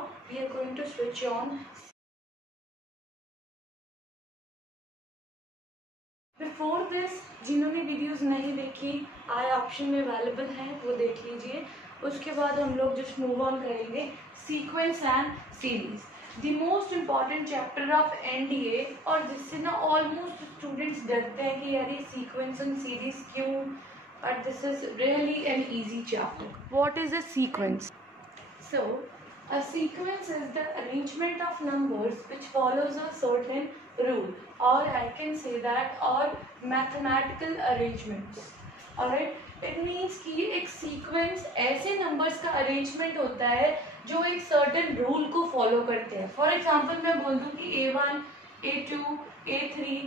now we are going to switch on. Before this जिन्होंने videos नहीं देखी आई option में अवेलेबल हैं वो देख लीजिए. उसके बाद हम लोग जस्ट मूव ऑन करेंगे sequence and series, the most important chapter of NDA. और जिससे ना ऑलमोस्ट स्टूडेंट्स डरते हैं कि यार ये सीक्वेंस एंड सीरीज क्यों, but this is really an easy chapter. What is a sequence? So, a sequence is the arrangement of numbers which follows a certain rule, or I can say that, or mathematical arrangements. Alright, it means कि एक sequence ऐसे numbers का arrangement होता है जो एक certain rule को follow करते हैं. For example, मैं बोल दूँ कि A1, A2, A3,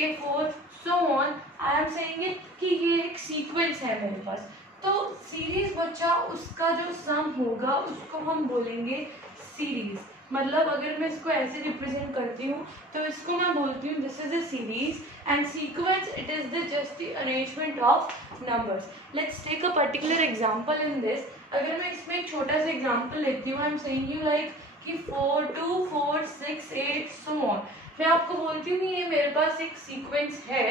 A4, so on. I am saying it कि ये एक sequence है मेरे पास. तो सीरीज बच्चा उसका जो सम होगा उसको हम बोलेंगे सीरीज. मतलब अगर मैं इसको ऐसे रिप्रेजेंट करती हूँ तो इसको मैं बोलती हूँ this is a series and sequence it is the just the arrangement of numbers. Let's take a particular example in this. अगर मैं इसमें एक छोटा सा एग्जांपल लेती हूँ, I am saying you like कि 4 2 4 6 8 सो ऑन. मैं आपको बोलती हूँ कि ये मेरे पास एक सीक्वेंस है.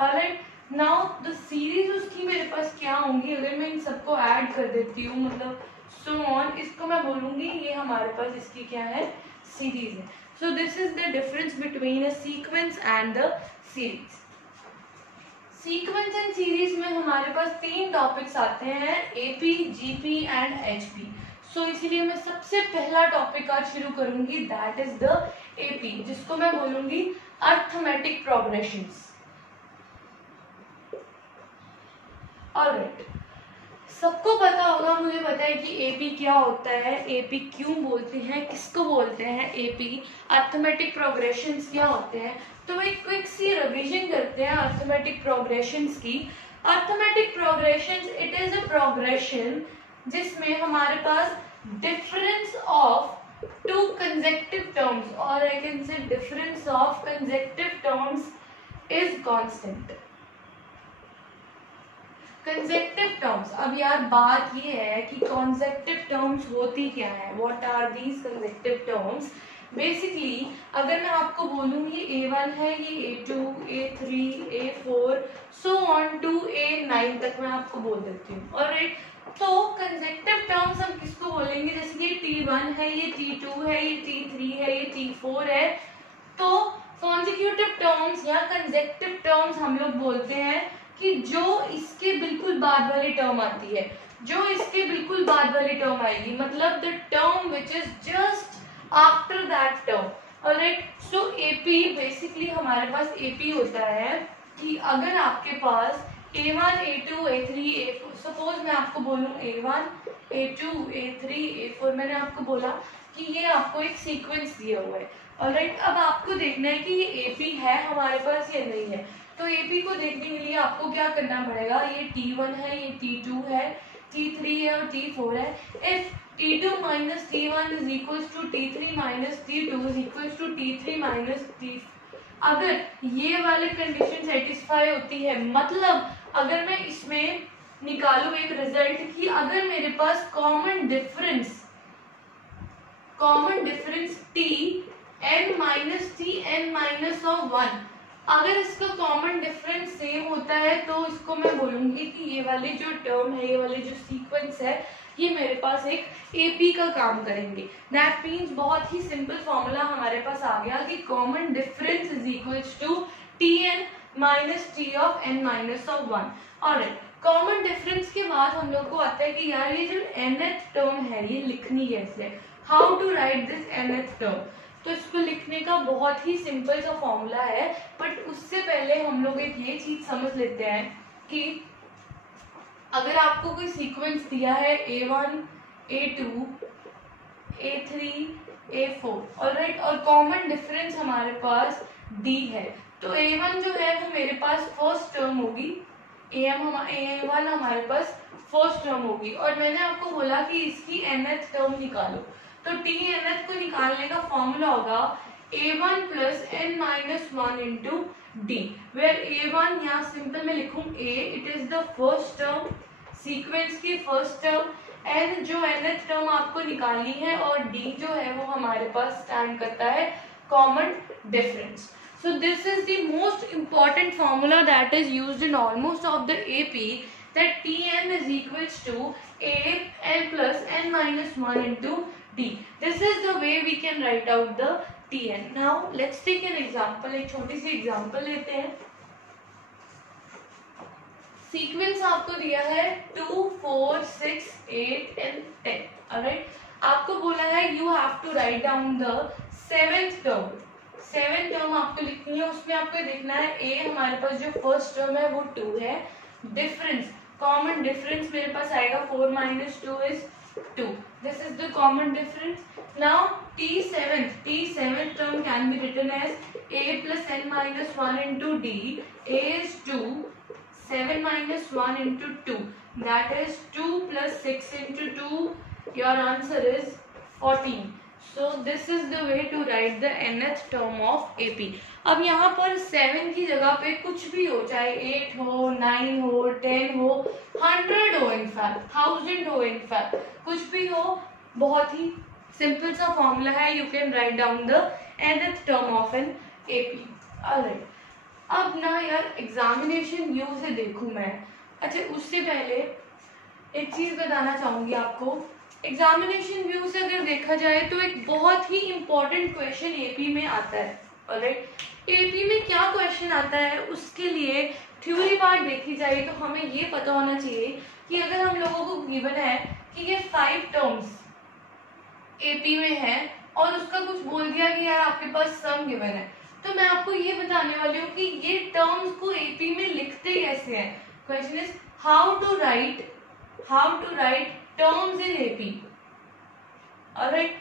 ऑलराइट, नाउ द सीरीज उसकी मेरे पास क्या होंगी अगर मैं इन सबको ऐड कर देती हूँ, मतलब सो ऑन, इसको मैं बोलूँगी ये हमारे पास इसकी क्या है, सीरीज है. So this is the difference between a sequence and the series. Sequence and series में हमारे पास 3 टॉपिक्स आते हैं, एपी, जीपी एंड एचपी. सो इसीलिए मैं सबसे पहला टॉपिक आज शुरू करूंगी, दैट इज द एपी, जिसको मैं बोलूंगी अर्थमेटिक प्रोग्रेशंस. ऑलराइट, सबको पता होगा, मुझे पता है कि एपी क्या होता है, एपी क्यों बोलते हैं, किसको बोलते हैं एपी, अर्थमेटिक प्रोग्रेशंस क्या होते हैं. तो एक क्विक सी रिवीजन करते हैं अर्थमेटिक प्रोग्रेशंस की. Arithmetic progressions it is a progression जिसमें हमारे पास डिफरेंस ऑफ 2 कंसेक्टिव टर्म्स, और I can say difference of consecutive terms is constant. Consecutive terms, अब यार बात ये है कि कंसेक्टिव टर्म्स होती क्या है, what are these consecutive terms. Basically अगर मैं आपको बोलूँ ये A1 है, ये A2, A3, A4 so on to A9 तक मैं आपको बोल देती हूँ. ऑलराइट, तो कंसेक्टिव टर्म्स हम किसको बोलेंगे, जैसे ये T1 है, ये T2 है, ये T3 है, ये T4 है. तो कॉन्जिक्यूटिव टर्म्स या कंसेक्टिव टर्म्स हम लोग बोलते हैं कि जो इसके बिल्कुल बाद वाली टर्म आती है, जो इसके बिल्कुल बाद वाली टर्म आएगी, मतलब the term which is just after that term. Alright, so AP basically हमारे पास एपी होता है कि अगर आपके पास A1, A2, A3, A4, suppose मैं आपको बोलूं A1, A2, A3, A4, मैंने आपको बोला कि ये आपको एक सीक्वेंस दिया हुआ है. ऑलराइट, अब आपको देखना है कि ये एपी है हमारे पास या नहीं है. तो एपी को देखने के लिए आपको क्या करना पड़ेगा, ये T1 है, ये T2 है, T3 है और T4 है. If T2 minus T1 is equals to T3 minus T2 is equals to T3 minus T4, अगर ये वाले कंडीशन सेटिस्फाई होती है, मतलब अगर मैं इसमें निकालूं एक रिजल्ट कि अगर मेरे पास common difference T n minus T n minus of 1, अगर इसका कॉमन डिफरेंस सेम होता है तो इसको मैं बोलूंगी कि ये वाली जो टर्म है, ये वाली जो सीक्वेंस है, ये मेरे पास एक एपी का काम करेंगे. दैट मीन्स बहुत ही सिंपल फॉर्मूला हमारे पास आ गया कि common difference is equals to Tn minus T of n minus of 1. Alright, common difference के बाद हम लोग को आता है कि यार ये जो nth टर्म है ये लिखनी कैसे, how to write this nth term. तो इसको लिखने का बहुत ही सिंपल सा फॉर्मूला है, बट उससे पहले हम लोग एक ये चीज समझ लेते हैं कि अगर आपको कोई सीक्वेंस दिया है A1, A2, A3, A4, alright, और कॉमन डिफरेंस हमारे पास D है, तो A1 जो है वो मेरे पास फर्स्ट टर्म होगी, A1 हमारे पास फर्स्ट टर्म होगी, और मैंने आपको बोला कि इसकी nth टर्म निकालो. तो Tnth को निकालने का फॉर्मूला होगा A1 plus n minus 1 into D, where A1 यहाँ सिंपल में लिखूं A, it is the first term, sequence की फर्स्ट टर्म, n जो nth टर्म आपको निकालनी है और d जो है वो हमारे पास स्टैंड करता है common difference. So this is the most important formula that is used in almost of the AP, that Tn is equals to a n plus n minus 1 into d. This is the way we can write out the Tn. Now let's take an example. एक छोटी सी example लेते हैं. Sequence आपको दिया है 2, 4, 6, 8 and 10. Alright, आपको बोला है you have to write down the seventh term. Seven term आपको लिखनी है. उसमें आपको देखना है ए हमारे पास जो फर्स्ट टर्म है वो 2 है. डिफरेंस, कॉमन डिफरेंस मेरे पास आएगा 4 minus 2 is 2. This is the common difference. Now T7 term can be written as a plus n minus 1 into d. a is 2, 7 minus 1 into 2, that is 2 plus 6 into 2. Your answer is 14. So this is the way to write the nth term of AP. अब यहाँ पर 7 की जगह पे कुछ भी हो, चाहे 8 हो, 9 हो, 10 हो, 100 हो, इनफैक्ट 1000 हो, इनफैक्ट कुछ भी हो, बहुत ही सिंपल सा फॉर्मूला है. You can write down the nth term of an AP. Alright, अब ना यार एग्जामिनेशन व्यू से देखूं मैं. अच्छा, उससे पहले एक चीज बताना चाहूंगी आपको. एग्जामिनेशन व्यू से अगर देखा जाए तो एक बहुत ही इंपॉर्टेंट क्वेश्चन एपी में आता है. ऑलराइट, एपी में क्या क्वेश्चन आता है उसके लिए थ्योरी पार्ट देखी जाए तो हमें ये पता होना चाहिए कि अगर हम लोगों को गिवन है कि ये 5 टर्म्स एपी में है और उसका कुछ बोल दिया कि यार आपके पास सम गिवन है, तो मैं आपको ये बताने वाली हूँ कि ये टर्म्स को एपी में लिखते कैसे हैं. Question is how to write terms in AP. Alright,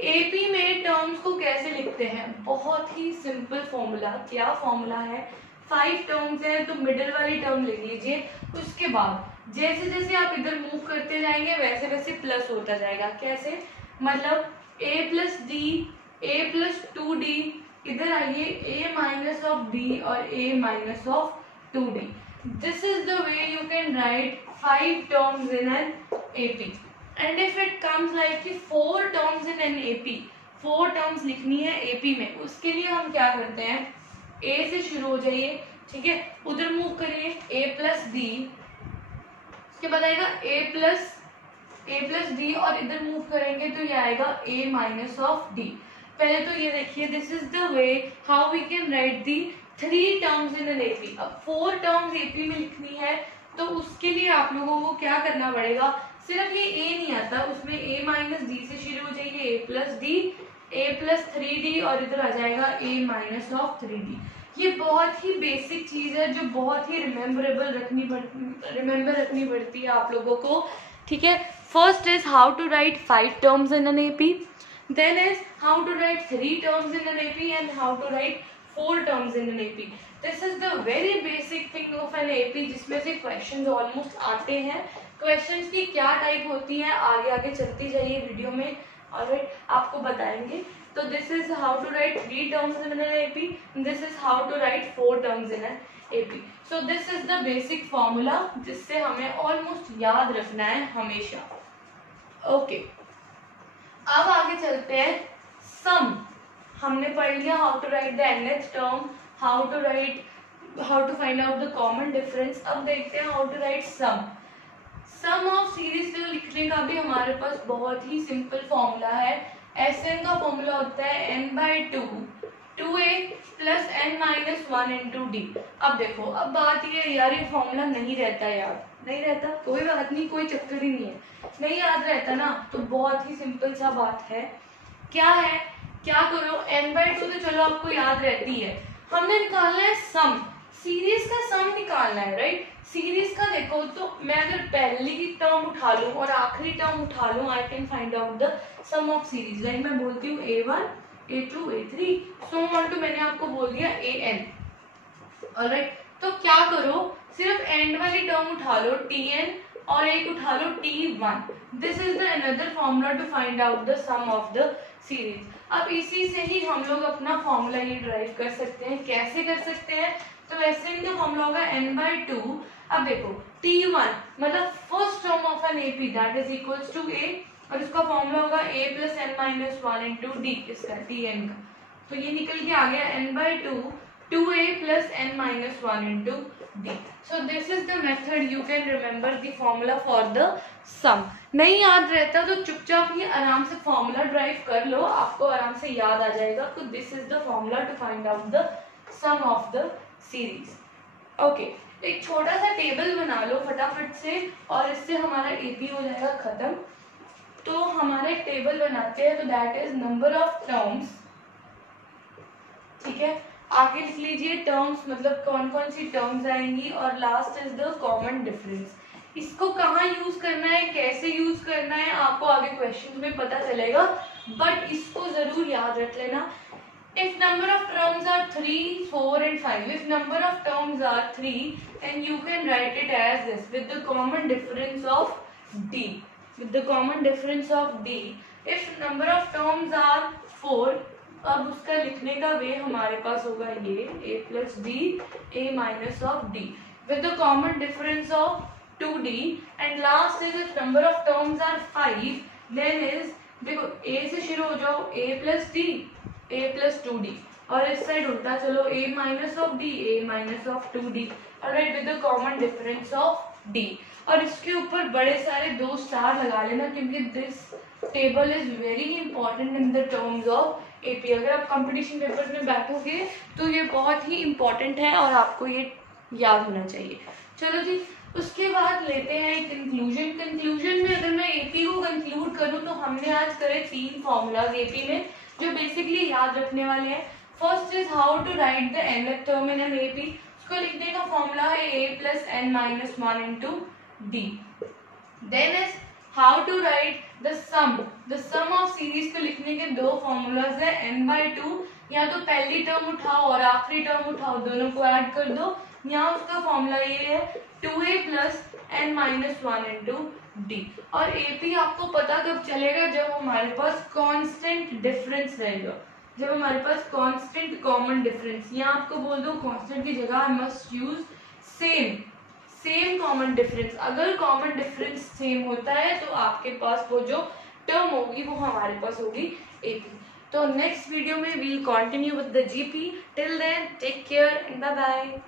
AP में टर्म्स को कैसे लिखते हैं? बहुत ही सिंपल फॉर्मूला. क्या फॉर्मूला है? 5 टर्म्स है तो मिडिल वाली टर्म ले लीजिए. उसके बाद जैसे जैसे आप इधर मूव करते जाएंगे वैसे वैसे प्लस होता जाएगा. कैसे? मतलब a plus D, a plus 2d, इधर आइए a माइनस ऑफ b और a minus of 2d. This is the way you can write 5 terms in an AP. And if it comes like कि 4 terms in an AP, 4 terms लिखनी है AP में, उसके लिए हम क्या करते हैं? A से शुरू हो जाइए, ठीक है, उधर मूव करिए a प्लस d, उसके बाद आएगा a प्लस d और इधर मूव करेंगे तो ये आएगा a माइनस ऑफ d. पहले तो ये देखिए, this is the way how we can write the 3 terms in an AP. अब 4 टर्म्स एपी में लिखनी है तो उसके लिए आप लोगों को क्या करना पड़ेगा? सिर्फ ये a नहीं आता, उसमें a माइनस डी से शुरू हो जाइए, a plus D, a plus 3d और इधर आ जाएगा a माइनस ऑफ 3d. ये बहुत ही बेसिक चीज है जो बहुत ही रिमेम्बर रखनी पड़ती है आप लोगों को. ठीक है, first is how to write 5 terms in an AP, then is how to write 3 terms in an AP and how to write 4 terms in an AP. This is the very basic thing of an AP जिसमें से questions almost आते हैं. Questions की क्या type होती है आगे आगे चलती जाइए वीडियो में, ऑलराइट, आपको बताएंगे. तो this is how to write 3 terms in an AP. This is how to write 4 terms in an AP. So this is the basic formula जिससे हमें almost याद रखना है हमेशा. Okay. अब आगे चलते हैं. सम हमने पढ़ लिया, how to write the nth term, how to find out the common difference. अब देखते हैं how to write sum of series को लिखने का भी हमारे पास बहुत ही सिंपल फॉर्मूला है. Sn का फॉर्मूला होता है n/2 2a plus n minus 1 into D. अब देखो, अब बात ये है यार, ये फॉर्मूला नहीं रहता यार, नहीं रहता, कोई बात नहीं, कोई चक्कर ही नहीं है, नहीं याद रहता ना, तो बहुत ही सिंपल सा बात है. क्या है? क्या करो, n/2 तो चलो आपको याद रहती है, हमने निकालना है सम, सीरीज का सम निकालना है. राइट, सीरीज का देखो तो मैं अगर पहली टर्म उठा लूं और आखिरी टर्म उठा लूं, I can find out the sum of series. Like मैं बोलती हूँ a1 a2 a3 so on to, मैंने आपको बोल दिया an. ऑलराइट, तो क्या करो, सिर्फ एंड वाली टर्म उठा लो tn और एक उठा लो t1. This is the another formula to find out the sum of the series. अब इसी से ही हम लोग अपना फॉर्मूला ये ड्राइव कर सकते हैं. कैसे कर सकते हैं? तो Sn का फॉर्मूला होगा n/2 अब देखो T1 मतलब first term of an AP that is equals to A, और इसका फॉर्मूला होगा A plus n minus 1 into D, इसका Tn का, तो ये निकल के आ गया n/2 2A plus n minus 1 into d. So this is the method you can remember the formula for the sum. नहीं याद रहता तो चुपचाप ही आराम से फॉर्मूला ड्राइव कर लो, आपको आराम से याद आ जाएगा. तो this is the formula to find out the sum of the series. Okay, एक छोटा सा टेबल बना लो फटाफट से और इससे हमारा एपी हो जाएगा खत्म. तो हमारा एक टेबल बनाते हैं, तो that is number of terms. ठीक है, आगे लिख लीजिए टर्म्स मतलब कौन कौन सी टर्म्स आएंगी, और last is the common difference. इसको कहाँ यूज करना है, कैसे यूज करना है, आपको आगे क्वेश्चन में पता चलेगा, बट इसको जरूर याद रख लेना. If number of terms are 3, 4 and 5, if number of terms are 3, then you can write it as this with the common difference of d. With the common difference of d. If number of terms are 4, अब उसका लिखने का वे हमारे पास होगा ये a plus d a minus of d with the common difference of 2d, and last is if number of terms are 5, then is देखो a से शुरू हो जाओ a plus d a plus 2d, और इस साइड उल्टा चलो a minus of d a minus of 2d, alright, with the common difference of d. और इसके ऊपर बड़े सारे 2 स्टार लगा लेना क्योंकि this table is very important in the terms of AP. अगर आप कंपटीशन पेपर में बैठोगे तो ये बहुत ही इंपॉर्टेंट है और आपको ये याद होना चाहिए. चलो जी, उसके बाद लेते हैं कंक्लूजन. कंक्लूजन में अगर मैं एपी को कंक्लूड करूं तो हमने आज करे 3 फॉर्मूलाज एपी में जो बेसिकली याद रखने वाले हैं. First is how to write the nth term in an AP. उसको लिखने का फॉर्मूला है a plus n minus 1 into D. Then is how to write the sum. The sum of series को लिखने के 2 फॉर्मूलाज है n/2, या तो पहली टर्म उठाओ और आखिरी टर्म उठाओ, दोनों को ऐड कर दो. यहाँ उसका फॉर्मूला ये है 2a plus n minus 1 into D. और एपी आपको पता कब चलेगा, जब हमारे पास कांस्टेंट डिफरेंस रहेगा, जब हमारे पास कांस्टेंट कॉमन डिफरेंस. यहाँ आपको बोल दो कांस्टेंट की जगह I must use same common difference. अगर कॉमन डिफरेंस सेम होता है तो आपके पास वो जो टर्म होगी वो हमारे पास होगी एपी. तो नेक्स्ट वीडियो में we'll continue with the GP. Till then take care and bye bye.